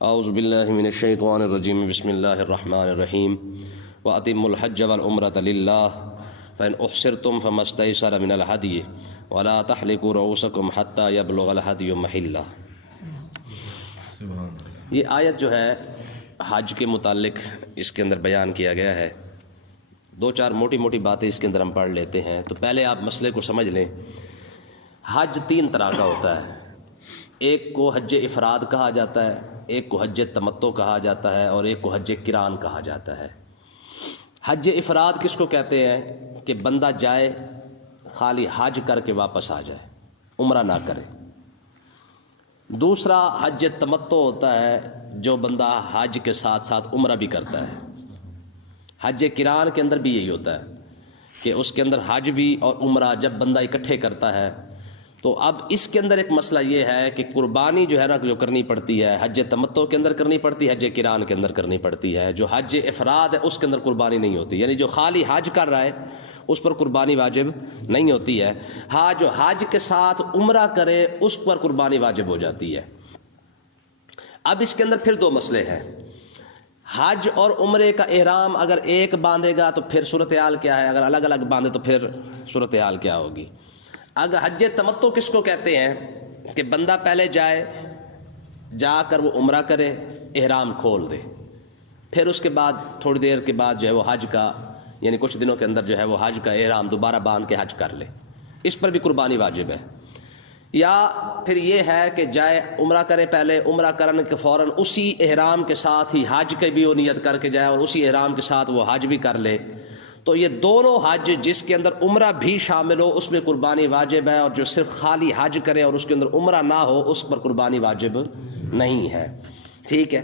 اعوذ باللہ من الشیطان الرجیم بسم اللہ الرحمن الرحیم وَأَتِمُّوا الْحَجَّ وَالْعُمْرَةَ لِلَّهِ فَإِنْ أُحْصِرْتُمْ فَمَا اسْتَيْسَرَ مِنَ الْهَدْيِ وَلَا تَحْلِقُوا رُؤُوسَكُمْ حَتَّى يَبْلُغَ الْهَدْيُ مَحِلَّهُ۔ یہ آیت جو ہے حج کے متعلق اس کے اندر بیان کیا گیا ہے۔ دو چار موٹی موٹی باتیں اس کے اندر ہم پڑھ لیتے ہیں۔ تو پہلے آپ مسئلے کو سمجھ لیں۔ حج تین طرح کا ہوتا ہے، ایک کو حج افراد کہا جاتا ہے، ایک کو حج تمتع کہا جاتا ہے، اور ایک کو حج قران کہا جاتا ہے۔ حج افراد کس کو کہتے ہیں کہ بندہ جائے خالی حج کر کے واپس آ جائے، عمرہ نہ کرے۔ دوسرا حج تمتع ہوتا ہے، جو بندہ حج کے ساتھ ساتھ عمرہ بھی کرتا ہے۔ حج قران کے اندر بھی یہی ہوتا ہے کہ اس کے اندر حج بھی اور عمرہ جب بندہ اکٹھے کرتا ہے۔ تو اب اس کے اندر ایک مسئلہ یہ ہے کہ قربانی جو ہے نا جو کرنی پڑتی ہے، حج تمتع کے اندر کرنی پڑتی ہے، حج قران کے اندر کرنی پڑتی ہے۔ جو حج افراد ہے اس کے اندر قربانی نہیں ہوتی، یعنی جو خالی حج کر رہا ہے اس پر قربانی واجب نہیں ہوتی ہے۔ ہاں جو حج کے ساتھ عمرہ کرے اس پر قربانی واجب ہو جاتی ہے۔ اب اس کے اندر پھر دو مسئلے ہیں۔ حج اور عمرے کا احرام اگر ایک باندھے گا تو پھر صورتحال کیا ہے، اگر الگ الگ باندھے تو پھر صورتحال کیا ہوگی۔ اگر حج تمتع کس کو کہتے ہیں کہ بندہ پہلے جائے، جا کر وہ عمرہ کرے، احرام کھول دے، پھر اس کے بعد تھوڑی دیر کے بعد جو ہے وہ حج کا، یعنی کچھ دنوں کے اندر جو ہے وہ حج کا احرام دوبارہ باندھ کے حج کر لے، اس پر بھی قربانی واجب ہے۔ یا پھر یہ ہے کہ جائے عمرہ کرے، پہلے عمرہ کرنے کے فوراً اسی احرام کے ساتھ ہی حج کی بھی وہ نیت کر کے جائے اور اسی احرام کے ساتھ وہ حج بھی کر لے۔ تو یہ دونوں حج جس کے اندر عمرہ بھی شامل ہو اس میں قربانی واجب ہے، اور جو صرف خالی حج کرے اور اس کے اندر عمرہ نہ ہو اس پر قربانی واجب نہیں ہے۔ ٹھیک ہے،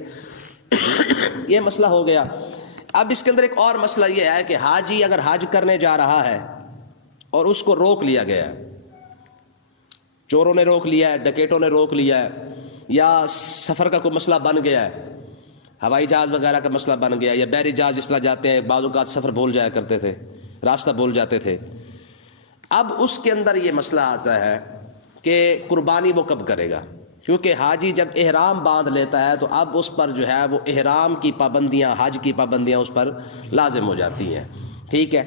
یہ مسئلہ ہو گیا۔ اب اس کے اندر ایک اور مسئلہ یہ ہے کہ حاجی اگر حج کرنے جا رہا ہے اور اس کو روک لیا گیا ہے، چوروں نے روک لیا ہے، ڈکیٹوں نے روک لیا ہے، یا سفر کا کوئی مسئلہ بن گیا ہے، ہوائی جہاز وغیرہ کا مسئلہ بن گیا، یا بحری جہاز جس طرح جاتے ہیں بعض اوقات سفر بھول جایا کرتے تھے، راستہ بھول جاتے تھے۔ اب اس کے اندر یہ مسئلہ آتا ہے کہ قربانی وہ کب کرے گا، کیونکہ حاجی جب احرام باندھ لیتا ہے تو اب اس پر جو ہے وہ احرام کی پابندیاں، حج کی پابندیاں اس پر لازم ہو جاتی ہیں۔ ٹھیک ہے،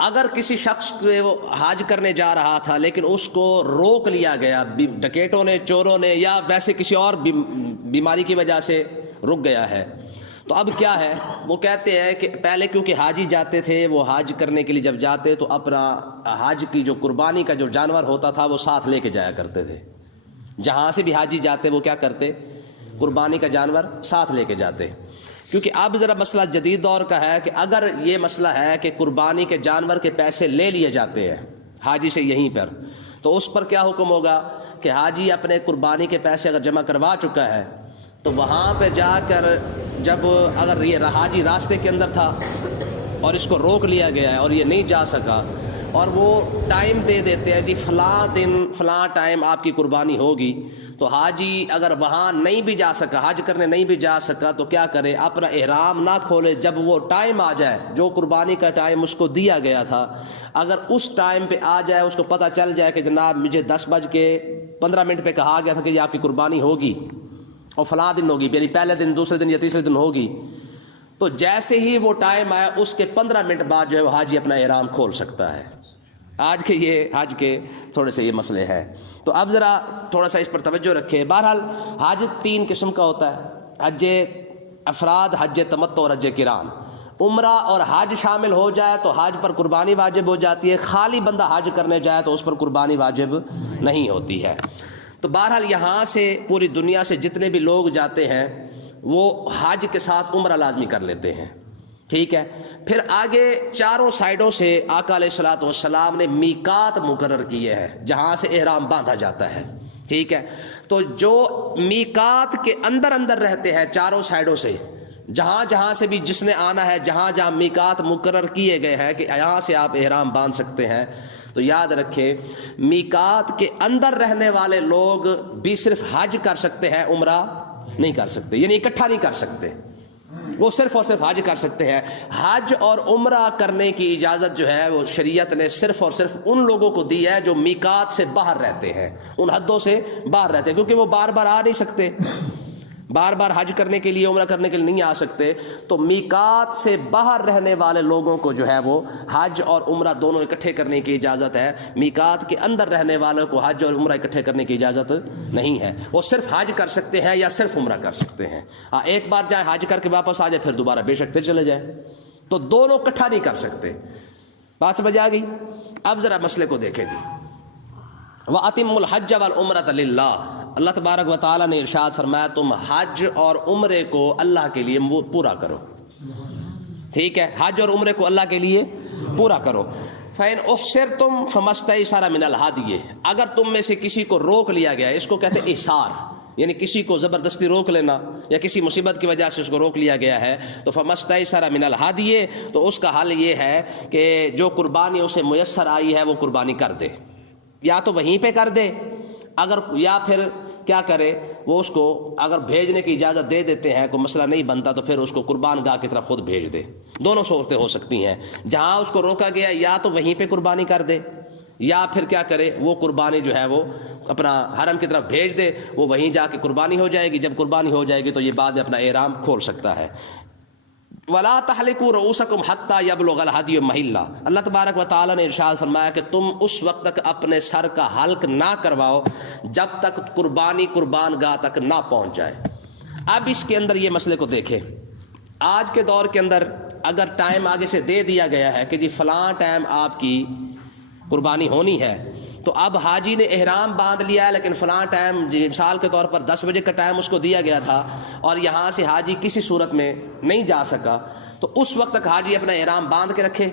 اگر کسی شخص وہ حج کرنے جا رہا تھا لیکن اس کو روک لیا گیا ڈکیٹوں نے، چوروں نے، یا ویسے کسی اور بیماری کی وجہ سے رک گیا ہے، تو اب کیا ہے، وہ کہتے ہیں کہ پہلے کیونکہ حاجی جاتے تھے، وہ حج کرنے کے لیے جب جاتے تو اپنا حج کی جو قربانی کا جو جانور ہوتا تھا وہ ساتھ لے کے جایا کرتے تھے۔ جہاں سے بھی حاجی جاتے وہ کیا کرتے، قربانی کا جانور ساتھ لے کے جاتے۔ کیونکہ اب ذرا مسئلہ جدید دور کا ہے کہ اگر یہ مسئلہ ہے کہ قربانی کے جانور کے پیسے لے لیے جاتے ہیں حاجی سے یہیں پر، تو اس پر کیا حکم ہوگا کہ حاجی اپنے قربانی کے پیسے اگر جمع کروا چکا ہے تو وہاں پہ جا کر جب اگر یہ حاجی راستے کے اندر تھا اور اس کو روک لیا گیا ہے اور یہ نہیں جا سکا، اور وہ ٹائم دے دیتے ہیں جی فلاں دن فلاں ٹائم آپ کی قربانی ہوگی، تو حاجی اگر وہاں نہیں بھی جا سکا، حج کرنے نہیں بھی جا سکا، تو کیا کرے، اپنا احرام نہ کھولے، جب وہ ٹائم آ جائے جو قربانی کا ٹائم اس کو دیا گیا تھا، اگر اس ٹائم پہ آ جائے، اس کو پتہ چل جائے کہ جناب مجھے 10:15 پہ کہا گیا تھا کہ یہ آپ کی قربانی ہوگی اور فلاں دن ہوگی، یعنی پہلے دن، دوسرے دن یا تیسرے دن ہوگی، تو جیسے ہی وہ ٹائم آیا اس کے 15 منٹ بعد جو ہے وہ حاجی اپنا احرام کھول سکتا ہے۔ آج کے یہ حج کے تھوڑے سے یہ مسئلے ہیں، تو اب ذرا تھوڑا سا اس پر توجہ رکھیں۔ بہرحال حج 3 قسم کا ہوتا ہے، حج افراد، حج تمتع اور حج قران۔ عمرہ اور حج شامل ہو جائے تو حج پر قربانی واجب ہو جاتی ہے، خالی بندہ حج کرنے جائے تو اس پر قربانی واجب نہیں ہوتی ہے۔ تو بہرحال یہاں سے پوری دنیا سے جتنے بھی لوگ جاتے ہیں وہ حج کے ساتھ عمرہ لازمی کر لیتے ہیں۔ ٹھیک ہے، پھر آگے چاروں سائڈوں سے آقا علیہ الصلوۃ والسلام نے میقات مقرر کیے ہیں جہاں سے احرام باندھا جاتا ہے۔ ٹھیک ہے، تو جو میقات کے اندر اندر رہتے ہیں چاروں سائڈوں سے، جہاں جہاں سے بھی جس نے آنا ہے، جہاں جہاں میقات مقرر کیے گئے ہیں کہ یہاں سے آپ احرام باندھ سکتے ہیں، تو یاد رکھیں میقات کے اندر رہنے والے لوگ بھی صرف حج کر سکتے ہیں، عمرہ نہیں کر سکتے، یعنی اکٹھا نہیں کر سکتے، وہ صرف اور صرف حج کر سکتے ہیں۔ حج اور عمرہ کرنے کی اجازت جو ہے وہ شریعت نے صرف اور صرف ان لوگوں کو دی ہے جو میقات سے باہر رہتے ہیں، ان حدوں سے باہر رہتے ہیں، کیونکہ وہ بار بار آ نہیں سکتے۔ بار بار حج کرنے کے لیے عمرہ کرنے کے لیے نہیں آ سکتے تو میقات سے باہر رہنے والے لوگوں کو جو ہے وہ حج اور عمرہ دونوں اکٹھے کرنے کی اجازت ہے. میقات کے اندر رہنے والوں کو حج اور عمرہ اکٹھے کرنے کی اجازت نہیں ہے. وہ صرف حج کر سکتے ہیں یا صرف عمرہ کر سکتے ہیں. ایک بار جائیں حج کر کے واپس آ جائے پھر دوبارہ بے شک پھر چلے جائیں, تو دونوں اکٹھا نہیں کر سکتے. بات سمجھ آ گئی؟ اب ذرا مسئلے کو دیکھیں جی. وَأَتِمُّ الْحَجَّ وَالْعُمْرَةَ لِلَّهِ, اللہ تبارک و تعالیٰ نے ارشاد فرمایا تم حج اور عمرے کو اللہ کے لیے پورا کرو. ٹھیک ہے, حج اور عمرے کو اللہ کے لیے پورا کرو. فَإِنْ أُحْصِرْتُمْ فَمَا اسْتَيْسَرَ مِنَ الْهَدْيِ, اگر تم میں سے کسی کو روک لیا گیا, اس کو کہتے ہیں احصار, یعنی کسی کو زبردستی روک لینا یا کسی مصیبت کی وجہ سے اس کو روک لیا گیا ہے, تو فَمَا اسْتَيْسَرَ مِنَ الْهَدْيِ, تو اس کا حل یہ ہے کہ جو قربانی اسے میسر آئی ہے وہ قربانی کر دے, یا تو وہیں پہ کر دے, اگر یا پھر کیا کرے وہ اس کو اگر بھیجنے کی اجازت دے دیتے ہیں, کوئی مسئلہ نہیں بنتا, تو پھر اس کو قربان گاہ کی طرف خود بھیج دے. دونوں صورتیں ہو سکتی ہیں. جہاں اس کو روکا گیا یا تو وہیں پہ قربانی کر دے, یا پھر کیا کرے وہ قربانی جو ہے وہ اپنا حرم کی طرف بھیج دے, وہ وہیں جا کے قربانی ہو جائے گی. جب قربانی ہو جائے گی تو یہ بعد میں اپنا احرام کھول سکتا ہے. وَلَا تَحْلِقُوا رُؤُوسَكُمْ حَتَّى يَبْلُغَ الْهَدْيُ مَحِلَّهُ, اللہ تبارک و تعالیٰ نے ارشاد فرمایا کہ تم اس وقت تک اپنے سر کا حلق نہ کرواؤ جب تک قربانی قربان گاہ تک نہ پہنچ جائے. اب اس کے اندر یہ مسئلے کو دیکھیں. آج کے دور کے اندر اگر ٹائم آگے سے دے دیا گیا ہے کہ جی فلاں ٹائم آپ کی قربانی ہونی ہے, تو اب حاجی نے احرام باندھ لیا ہے لیکن فلاں ٹائم, مثال کے طور پر 10 بجے کا ٹائم اس کو دیا گیا تھا اور یہاں سے حاجی کسی صورت میں نہیں جا سکا, تو اس وقت تک حاجی اپنا احرام باندھ کے رکھے,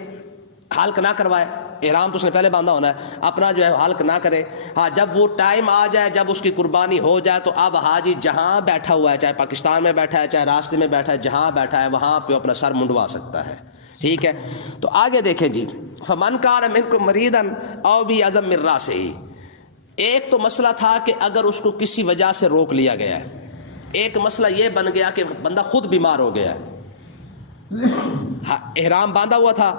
حلق نہ کروائے. احرام تو اس نے پہلے باندھا ہونا ہے, اپنا جو ہے حلق نہ کرے. ہاں جب وہ ٹائم آ جائے, جب اس کی قربانی ہو جائے, تو اب حاجی جہاں بیٹھا ہوا ہے, چاہے پاکستان میں بیٹھا ہے, چاہے راستے میں بیٹھا ہے, جہاں بیٹھا ہے وہاں پہ اپنا سر منڈوا سکتا ہے. ٹھیک ہے, تو آگے دیکھیں جی. فَمَنْ كَانَ مِنْكُمْ مَرِيضًا أَوْ بِأَذًى مِنْ رَأْسِهِ, ایک تو مسئلہ تھا کہ اگر اس کو کسی وجہ سے روک لیا گیا ہے, ایک مسئلہ یہ بن گیا کہ بندہ خود بیمار ہو گیا ہے, احرام باندھا ہوا تھا.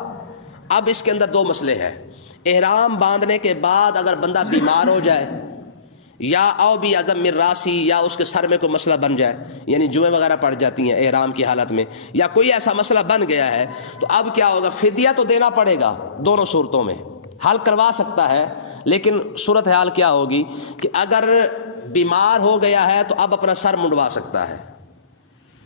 اب اس کے اندر دو مسئلے ہیں. احرام باندھنے کے بعد اگر بندہ بیمار ہو جائے, یا او بھی عزم من راسی, یا اس کے سر میں کوئی مسئلہ بن جائے, یعنی جوئیں وغیرہ پڑ جاتی ہیں احرام کی حالت میں, یا کوئی ایسا مسئلہ بن گیا ہے, تو اب کیا ہوگا؟ فدیہ تو دینا پڑے گا. دونوں صورتوں میں حل کروا سکتا ہے, لیکن صورت حال کیا ہوگی کہ اگر بیمار ہو گیا ہے تو اب اپنا سر منڈوا سکتا ہے.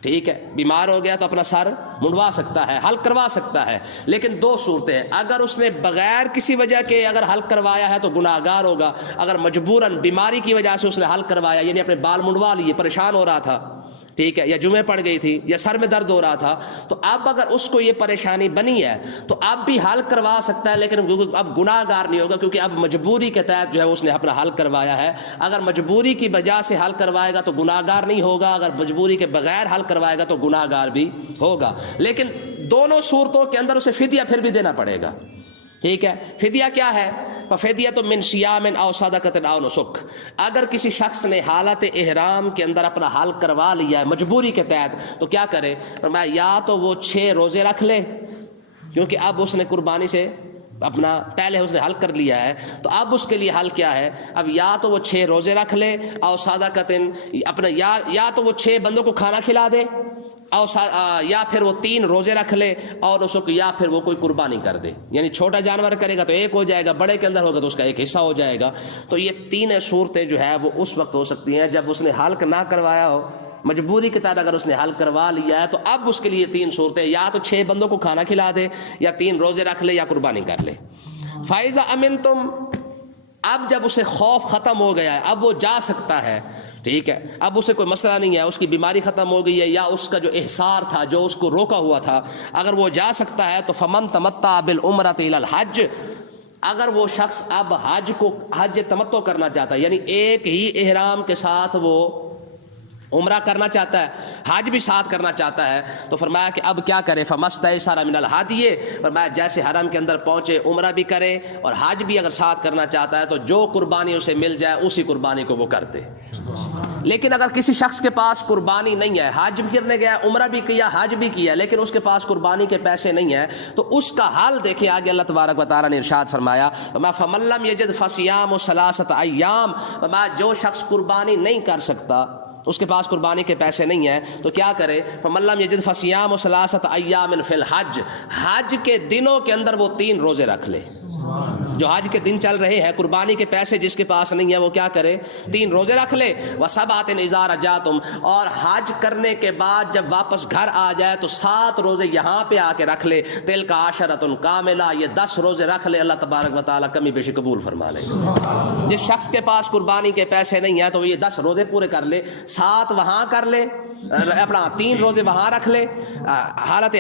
ٹھیک ہے, بیمار ہو گیا تو اپنا سر منڈوا سکتا ہے, حلق کروا سکتا ہے. لیکن دو صورتیں, اگر اس نے بغیر کسی وجہ کے اگر حلق کروایا ہے تو گناہ گار ہوگا. اگر مجبوراً بیماری کی وجہ سے اس نے حلق کروایا, یعنی اپنے بال منڈوا لیے, پریشان ہو رہا تھا, ٹھیک ہے, یا جمعے پڑ گئی تھی, یا سر میں درد ہو رہا تھا, تو اب اگر اس کو یہ پریشانی بنی ہے تو اب بھی حلق کروا سکتا ہے, لیکن اب گناہ گار نہیں ہوگا, کیونکہ اب مجبوری کے تحت جو ہے اس نے اپنا حلق کروایا ہے. اگر مجبوری کی وجہ سے حلق کروائے گا تو گناہ گار نہیں ہوگا, اگر مجبوری کے بغیر حلق کروائے گا تو گناہ گار بھی ہوگا. لیکن دونوں صورتوں کے اندر اسے فدیہ پھر بھی دینا پڑے گا. ٹھیک ہے, فدیہ کیا ہے؟ فدیہ من صیام او صدقۃ او نسک, اگر کسی شخص نے حالت احرام کے اندر اپنا حلق کروا لیا ہے مجبوری کے تحت, تو کیا کرے؟ یا تو وہ 6 روزے رکھ لے, کیونکہ اب اس نے قربانی سے اپنا پہلے اس نے حلق کر لیا ہے, تو اب اس کے لیے حل کیا ہے؟ اب یا تو وہ 6 روزے رکھ لے, او صدقۃ, اپنا یا تو وہ 6 بندوں کو کھانا کھلا دے, یا پھر وہ 3 روزے رکھ لے, اور اس کو یا پھر وہ کوئی قربانی کر دے. یعنی چھوٹا جانور کرے گا تو 1 ہو جائے گا, بڑے کے اندر ہوگا تو اس کا 1 حصہ ہو جائے گا. تو یہ 3 صورتیں جو ہے وہ اس وقت ہو سکتی ہیں جب اس نے حلق نہ کروایا ہو. مجبوری کے تحت اگر اس نے حلق کروا لیا ہے تو اب اس کے لیے 3 صورتیں, یا تو 6 بندوں کو کھانا کھلا دے, یا 3 روزے رکھ لے, یا قربانی کر لے. فَإِذَا أَمِنْتُمْ, اب جب اسے خوف ختم ہو گیا ہے, اب وہ جا سکتا ہے. ٹھیک ہے, اب اسے کوئی مسئلہ نہیں ہے, اس کی بیماری ختم ہو گئی ہے, یا اس کا جو احصار تھا, جو اس کو روکا ہوا تھا, اگر وہ جا سکتا ہے, تو فَمَن تَمَتَّعَ بِالْعُمْرَةِ إِلَى الْحَجِّ, اگر وہ شخص اب حج تمتع کرنا چاہتا ہے, یعنی ایک ہی احرام کے ساتھ وہ عمرہ کرنا چاہتا ہے, حج بھی ساتھ کرنا چاہتا ہے, تو فرمایا کہ اب کیا کرے؟ فَمَسْتَيْسَرَ مِنَ الْهَدْيِ, فرمایا جیسے حرم کے اندر پہنچے عمرہ بھی کرے اور حج بھی اگر ساتھ کرنا چاہتا ہے تو جو قربانی اسے مل جائے اسی قربانی کو وہ کر دے. لیکن اگر کسی شخص کے پاس قربانی نہیں ہے, حج بھی کرنے گیا, عمرہ بھی کیا, حج بھی کیا, لیکن اس کے پاس قربانی کے پیسے نہیں ہیں, تو اس کا حل دیکھیں آگے اللہ تبارک و تعالیٰ نے ارشاد فرمایا, فَمَن لَّمْ يَجِدْ فَصِيَامُ 3 أَيَّامٍ, جو شخص قربانی نہیں کر سکتا, اس کے پاس قربانی کے پیسے نہیں ہیں تو کیا کرے؟ فمن لم یجد فصیام ثلاثۃ ایام فی الحج، حج کے دنوں کے اندر وہ 3 روزے رکھ لے۔ جو حج کے دن چل رہے ہیں، قربانی کے پیسے جس کے پاس نہیں ہے وہ کیا کرے؟ 3 روزے رکھ لے۔ وسبعۃ اذا رجعتم، اور حج کرنے کے بعد جب واپس گھر آ جائے تو 7 روزے یہاں پہ آ کے رکھ لے۔ تلک عشرۃ کاملہ، یہ 10 روزے رکھ لے، اللہ تبارک و تعالیٰ کمی بیشی قبول فرما لے۔ جس شخص کے پاس قربانی کے پیسے نہیں ہیں تو یہ 10 روزے پورے کر لے، 7 وہاں کر لے، اپنا 3 روزے وہاں رکھ لے حالت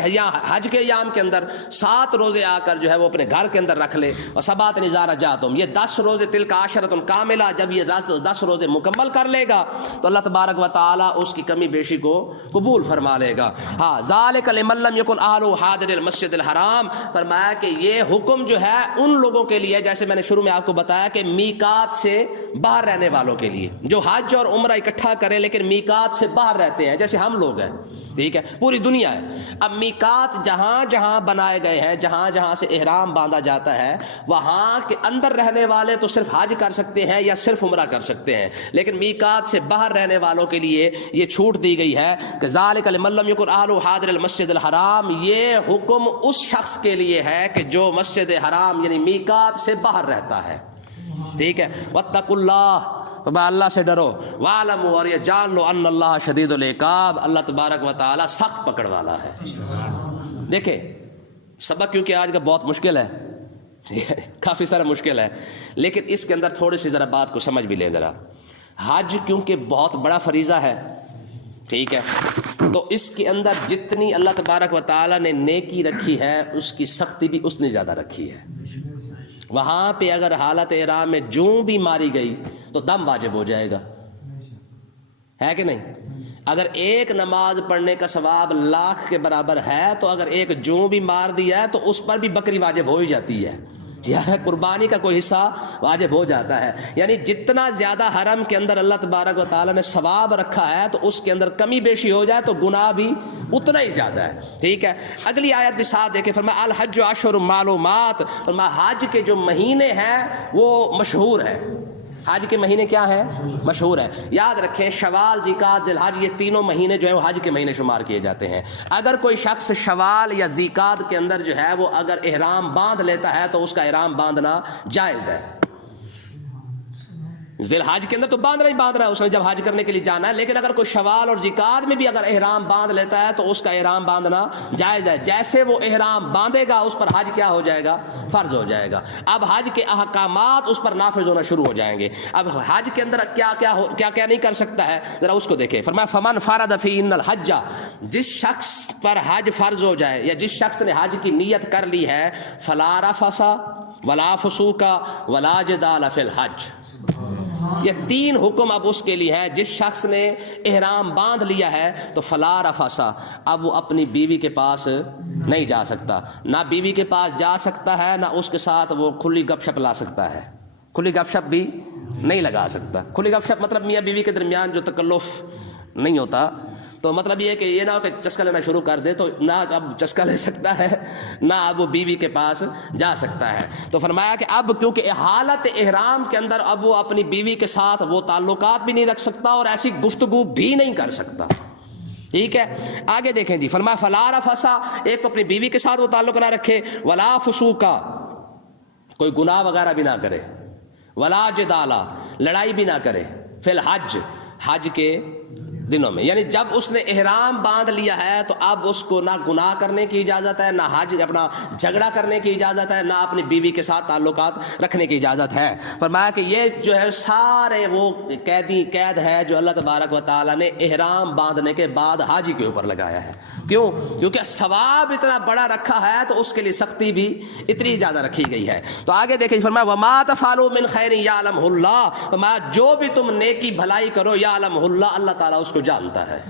حج کے ایام کے اندر، 7 روزے آ کر جو ہے وہ اپنے گھر کے اندر رکھ لے۔ اور سبعۃ اذا رجعتم، یہ 10 روزے، تلک عشرۃ کاملہ، جب یہ 10 روزے مکمل کر لے گا تو اللہ تبارک و تعالیٰ اس کی کمی بیشی کو قبول فرما لے گا۔ ہاں، ذالک لمن لم یکن اہلہ حاضر المسجد الحرام، فرمایا کہ یہ حکم جو ہے ان لوگوں کے لیے، جیسے میں نے شروع میں آپ کو بتایا کہ میقات سے باہر رہنے والوں کے لیے، جو حج اور عمرہ اکٹھا کریں لیکن میقات سے باہر رہتے ہیں، جیسے ہم لوگ ہیں، ٹھیک ہے، پوری دنیا ہے۔ اب میقات جہاں جہاں بنائے گئے ہیں، جہاں جہاں سے احرام باندھا جاتا ہے، وہاں کے اندر رہنے والے تو صرف حج کر سکتے ہیں یا صرف عمرہ کر سکتے ہیں، لیکن میقات سے باہر رہنے والوں کے لیے یہ چھوٹ دی گئی ہے کہ ذالک لمن لم یکن اہلہ حاضر المسجد الحرام، یہ حکم اس شخص کے لیے ہے کہ جو مسجد حرام یعنی میقات سے باہر رہتا ہے، ٹھیک ہے۔ واتقوا اللہ، اللہ سے ڈرو، وَاعْلَمُوا، اور یہ جان لو، ان اللہ شدید العقاب، اللہ تبارک و تعالی سخت پکڑ والا ہے۔ دیکھیں سبق کیونکہ آج کا بہت مشکل ہے، کافی سارا مشکل ہے، لیکن اس کے اندر تھوڑی سی ذرا بات کو سمجھ بھی لے ذرا۔ حج کیونکہ بہت بڑا فریضہ ہے، ٹھیک ہے، تو اس کے اندر جتنی اللہ تبارک و تعالی نے نیکی رکھی ہے اس کی سختی بھی اس نے زیادہ رکھی ہے۔ وہاں پہ اگر حالت احرام میں جوں بھی ماری گئی تو دم واجب ہو جائے گا، ہے کہ نہیں؟ اگر ایک نماز پڑھنے کا ثواب 1,00,000 کے برابر ہے تو اگر ایک جوں بھی مار دیا ہے تو اس پر بھی بکری واجب ہو ہی جاتی ہے، یا قربانی کا کوئی حصہ واجب ہو جاتا ہے۔ یعنی جتنا زیادہ حرم کے اندر اللہ تبارک و تعالیٰ نے ثواب رکھا ہے تو اس کے اندر کمی بیشی ہو جائے تو گناہ بھی اتنا ہی زیادہ ہے، ٹھیک ہے۔ اگلی آیت بھی ساتھ دیکھیں، فرمایا الحج اشہر معلومات، فرمایا حج کے جو مہینے ہیں وہ مشہور ہیں۔ حج کے مہینے کیا ہیں؟ مشہور ہیں۔ یاد رکھیں شوال، ذیقعد، ذی الحج، یہ تینوں مہینے جو ہیں وہ حج کے مہینے شمار کیے جاتے ہیں۔ اگر کوئی شخص شوال یا ذیقعد کے اندر جو ہے وہ اگر احرام باندھ لیتا ہے تو اس کا احرام باندھنا جائز ہے۔ ذی الحج کے اندر تو باندھنا ہی باندھنا ہے اس نے جب حج کرنے کے لیے جانا ہے، لیکن اگر کوئی شوال اور ذیقعد میں بھی اگر احرام باندھ لیتا ہے تو اس کا احرام باندھنا جائز ہے۔ جیسے وہ احرام باندھے گا اس پر حج کیا ہو جائے گا؟ فرض ہو جائے گا۔ اب حج کے احکامات اس پر نافذ ہونا شروع ہو جائیں گے۔ اب حج کے اندر کیا کیا نہیں کر سکتا ہے، ذرا اس کو دیکھیں۔ فرمایا فمن فرض فیہن الحج، جس شخص پر حج فرض ہو جائے یا جس شخص نے حج کی نیت کر لی ہے، فلا رفث ولا فسوق ولا جدال فی الحج، یہ 3 حکم اب اس کے لیے ہے۔ جس شخص نے احرام باندھ لیا ہے تو فلا رفث، اب وہ اپنی بیوی کے پاس نہیں جا سکتا، نہ بیوی کے پاس جا سکتا ہے نہ اس کے ساتھ وہ کھلی گپ شپ لا سکتا ہے، کھلی گپ شپ بھی نہیں لگا سکتا۔ کھلی گپ شپ مطلب میاں بیوی کے درمیان جو تکلف نہیں ہوتا، تو مطلب یہ ہے کہ یہ نہ ہو کہ چسکا لینا شروع کر دے تو نہ اب چسکا لے سکتا ہے نہ اب وہ بیوی کے پاس جا سکتا ہے۔ تو فرمایا کہ اب کیونکہ حالت احرام کے اندر اب وہ اپنی بیوی کے ساتھ وہ تعلقات بھی نہیں رکھ سکتا اور ایسی گفتگو بھی نہیں کر سکتا، ٹھیک ہے۔ آگے دیکھیں جی، فرمایا فلا رفث، ایک تو اپنی بیوی کے ساتھ وہ تعلق نہ رکھے، ولا فسوق، کوئی گناہ وغیرہ بھی نہ کرے، ولا جدال، لڑائی بھی نہ کرے، فی الحج، حج کے دنوں میں، یعنی جب اس نے احرام باندھ لیا ہے تو اب اس کو نہ گناہ کرنے کی اجازت ہے، نہ حج اپنا جھگڑا کرنے کی اجازت ہے، نہ اپنی بیوی کے ساتھ تعلقات رکھنے کی اجازت ہے۔ فرمایا کہ یہ جو ہے سارے وہ قید ہے جو اللہ تبارک و تعالیٰ نے احرام باندھنے کے بعد حاجی کے اوپر لگایا ہے۔ کیوں؟ کیونکہ ثواب اتنا بڑا رکھا ہے تو اس کے لیے سختی بھی اتنی زیادہ رکھی گئی ہے۔ تو آگے دیکھیں، فرمایا وما تفعلوا من خیر یعلمہ اللہ، فرمایا جو بھی تم نیکی بھلائی کرو یعلمہ اللہ، اللہ تعالیٰ اس کو جانتا ہے۔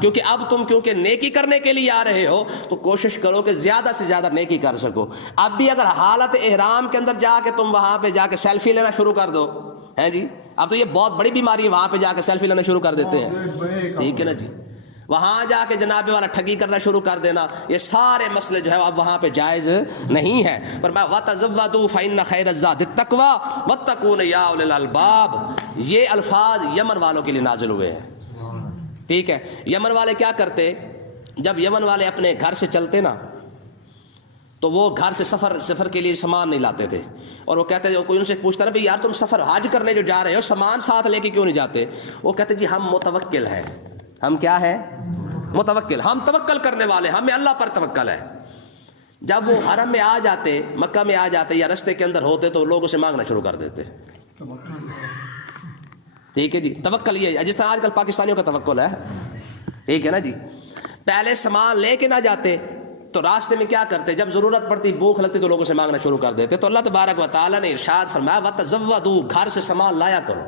کیونکہ اب تم کیونکہ نیکی کرنے کے لیے آ رہے ہو تو کوشش کرو کہ زیادہ سے زیادہ نیکی کر سکو۔ اب بھی اگر حالت احرام کے اندر جا کے تم وہاں پہ جا کے سیلفی لینا شروع کر دو، ہیں جی، اب تو یہ بہت بڑی بیماری ہے، وہاں پہ جا کے سیلفی لینا شروع کر دیتے ہیں، ٹھیک ہے نا جی، وہاں جا کے جناب والا ٹھگی کرنا شروع کر دینا، یہ سارے مسئلے جو ہے اب وہاں پہ جائز نہیں ہے۔ فرمایا وَتَزَوَّدُوا فَإِنَّ خَيْرَ الزَّادِ التَّقْوَىٰ وَاتَّقُونِ يَا أُولِي الْأَلْبَابِ، یہ الفاظ یمن والوں کے لیے نازل ہوئے ہیں۔ ٹھیک ہے. یمن والے کیا کرتے, جب یمن والے اپنے گھر سے چلتے نا تو وہ گھر سے سفر کے لیے سامان نہیں لاتے تھے, اور وہ کہتے تھے, کوئی ان سے پوچھتا نا بھائی یار تم سفر حج کرنے جو جا رہے ہو سامان ساتھ لے کے کیوں نہیں جاتے؟ وہ کہتے جی ہم متوکل ہیں. ہم کیا ہیں؟ متوکل. ہم توکل کرنے والے, ہمیں اللہ پر توکل ہے. جب وہ حرم میں آ جاتے, مکہ میں آ جاتے یا رستے کے اندر ہوتے تو لوگوں سے مانگنا شروع کر دیتے. ٹھیک ہے جی, توکل یہ ہے جس طرح آج کل پاکستانیوں کا توکل ہے. ٹھیک ہے نا جی. پہلے سامان لے کے نہ جاتے تو راستے میں کیا کرتے, جب ضرورت پڑتی بھوک لگتی تو لوگوں سے مانگنا شروع کر دیتے. تو اللہ تبارک و تعالیٰ نے ارشاد فرمایا وَتَزَوَّدُوا, گھر سے سامان لایا کرو.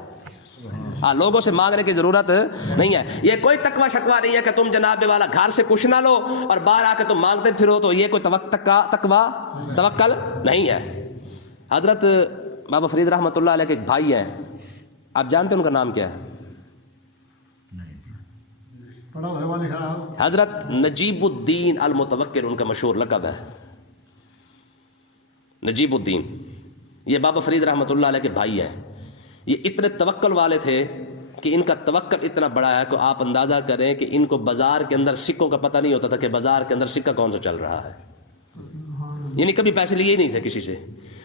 ہاں, لوگوں سے مانگنے کی ضرورت نہیں ہے. یہ کوئی تقوی شکوا نہیں ہے کہ تم جناب والا گھر سے کچھ نہ لو اور باہر آ کے تم مانگتے پھرو, تو یہ کوئی تقوی توکل نہیں ہے. حضرت بابا فرید رحمۃ اللہ علیہ کے ایک بھائی ہیں, آپ جانتے ہیں ان کا نام کیا ہے؟ حضرت نجیب الدین المتوکل ان کا مشہور لقب ہے, نجیب الدین. یہ بابا فرید رحمۃ اللہ علیہ کے بھائی ہیں. یہ اتنے توکل والے تھے کہ ان کا توکل اتنا بڑا ہے کہ آپ اندازہ کریں کہ ان کو بازار کے اندر سکوں کا پتہ نہیں ہوتا تھا کہ بازار کے اندر سکہ کون سا چل رہا ہے. یعنی کبھی پیسے لیے ہی نہیں تھے کسی سے,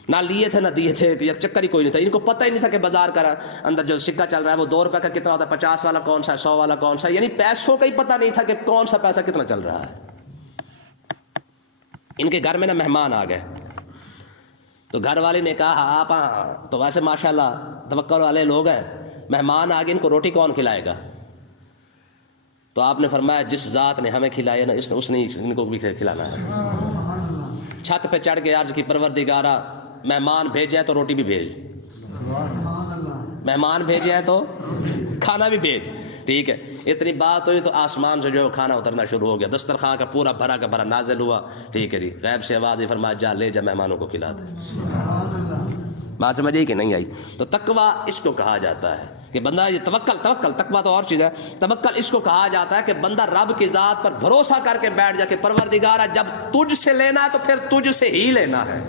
نہ لیے تھے نہ دیے تھے, یا چکر ہی کوئی نہیں تھا. ان کو پتہ ہی نہیں تھا کہ بازار کا اندر جو سکہ چل رہا ہے وہ 2 روپے کا کتنا ہوتا ہے, 50 والا کون سا ہے, 100 والا کون سا ہے. یعنی پیسوں کا ہی پتہ نہیں تھا کہ کون سا پیسہ کتنا چل رہا ہے. ان کے گھر میں نا مہمان آ گئے تو گھر والے نے کہا آپ تو ویسے ماشاءاللہ توکل والے لوگ ہیں, مہمان آ گئے ان کو روٹی کون کھلائے گا؟ تو آپ نے فرمایا جس ذات نے ہمیں کھلایا نا اس نے ان کو بھی کھلانا ہے. چھت پہ چڑھ کے عرض کی پروردگارا مہمان بھیجے ہیں تو روٹی بھی بھیج, مہمان بھیجے ہیں تو کھانا بھی بھیج. ٹھیک ہے, اتنی بات ہوئی تو آسمان سے جو کھانا اترنا شروع ہو گیا, دسترخوان کا پورا بھرا کا بھرا نازل ہوا. ٹھیک ہے جی, غیب سے آواز فرمایا جا لے جا مہمانوں کو کھلا دے. بات سمجھ آئی کہ نہیں آئی؟ تو تقویٰ اس کو کہا جاتا ہے کہ بندہ یہ تقویٰ تو اور چیز ہے. توکل اس کو کہا جاتا ہے کہ بندہ رب کی ذات پر بھروسہ کر کے بیٹھ جا کہ پروردگارا جب تجھ سے لینا ہے تو پھر تجھ سے ہی لینا ہے.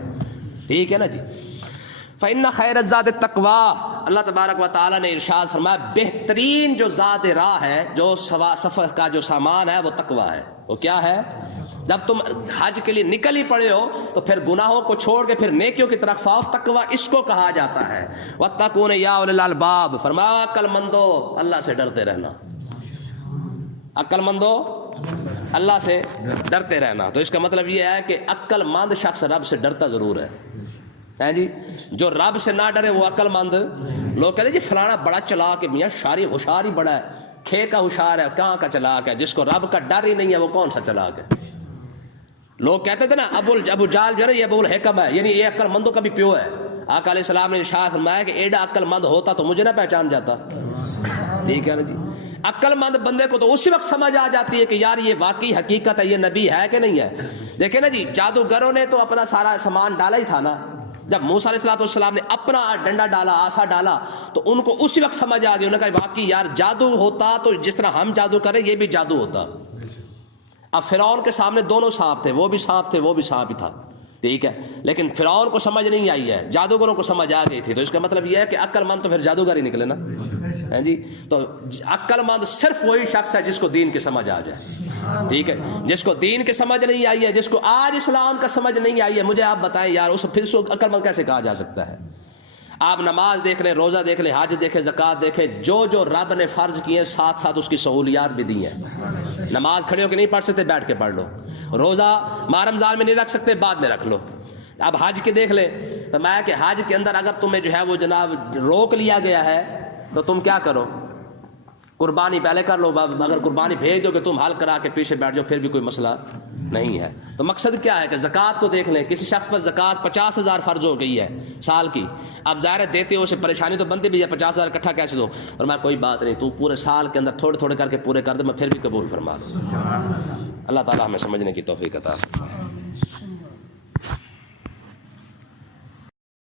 ٹھیک ہے نا جی. فإن خیر الزاد التقویٰ, اللہ تبارک و تعالیٰ نے ارشاد فرمایا بہترین جو زاد راہ ہے, جو سفر کا جو سامان ہے وہ تقویٰ ہے. وہ کیا ہے؟ جب تم حج کے لیے نکل ہی پڑے ہو تو پھر گناہوں کو چھوڑ کے پھر نیکیوں کی طرف آؤ. تقویٰ اس کو کہا جاتا ہے. واتقون یا اولی الالباب, فرمایا عقل مندو اللہ سے ڈرتے رہنا. عقل مندو اللہ سے ڈرتے رہنا. تو اس کا مطلب یہ ہے کہ عقل مند شخص رب سے ڈرتا ضرور ہے جی. جو رب سے نہ ڈرے وہ عقل مند. لوگ کہتے ہیں جی فلانا بڑا چلاک ہے, میاں شاری ہوشیار ہی بڑا ہے, کھے کا ہوشیار ہے, کہاں کا چلاک ہے؟ جس کو رب کا ڈر ہی نہیں ہے وہ کون سا چلاک ہے؟ لوگ کہتے تھے نا ابو جال جو ہے یہ ابو الحکم ہے, یعنی یہ عقل مندوں کا بھی پیو ہے. آقا علیہ السلام نے ارشاد فرمایا کہ ایڈا عقل مند ہوتا تو مجھے نہ پہچان جاتا. ٹھیک ہے نا جی. عقل مند بندے کو تو اسی وقت سمجھ آ جاتی ہے کہ یار یہ واقعی حقیقت ہے, یہ نبی ہے کہ نہیں ہے. دیکھیں نا جی, جادوگروں نے تو اپنا سارا سامان ڈالا ہی تھا نا. جب موسیٰ علیہ السلام نے اپنا ڈنڈا ڈالا, آسا ڈالا, تو ان کو اسی وقت سمجھ آ گئی. انہوں نے کہا واقعی یار جادو ہوتا تو جس طرح ہم جادو کریں یہ بھی جادو ہوتا. اب فرعون کے سامنے دونوں سانپ تھے, وہ بھی سانپ تھے وہ بھی سانپ ہی تھا. ٹھیک ہے, لیکن فرعون کو سمجھ نہیں آئی ہے, جادوگروں کو سمجھ آ گئی تھی. تو اس کا مطلب یہ ہے کہ عقل مند تو پھر جادوگر ہی نکلے نا جی. تو عقل مند صرف وہی شخص ہے جس کو دین کی سمجھ آ جائے. ٹھیک ہے, جس کو دین کی سمجھ نہیں آئی ہے, جس کو آج اسلام کا سمجھ نہیں آئی ہے, مجھے آپ بتائیں یار اس پھر اس کو عقل مند کیسے کہا جا سکتا ہے؟ آپ نماز دیکھ لیں, روزہ دیکھ لیں, حج دیکھیں, زکوٰۃ دیکھیں, جو رب نے فرض کیے ساتھ ساتھ اس کی سہولیات بھی دی ہیں. نماز کھڑے ہو کے نہیں پڑھ سکتے, بیٹھ کے پڑھ لو. روزہ ماہ رمضان میں نہیں رکھ سکتے, بعد میں رکھ لو. اب حج کے دیکھ لیں, فرمایا کہ حج کے اندر اگر تمہیں جو ہے وہ جناب روک لیا گیا ہے تو تم کیا کرو, قربانی پہلے کر لو. اگر قربانی بھیج دو کہ تم حل کرا کے پیچھے بیٹھ جاؤ پھر بھی کوئی مسئلہ نہیں ہے. تو مقصد کیا ہے کہ زکوٰۃ کو دیکھ لیں, کسی شخص پر زکوٰۃ 50,000 فرض ہو گئی ہے سال کی. اب ظاہر دیتے ہو اسے پریشانی تو بنتی بھی ہے, 50,000 اکٹھا کیسے دو؟ اور میں کوئی بات نہیں, تو پورے سال کے اندر تھوڑے تھوڑے کر کے پورے کر دے, میں پھر بھی قبول فرما دوں. اللہ تعالیٰ ہمیں سمجھنے کی توفیق عطا فرمائے.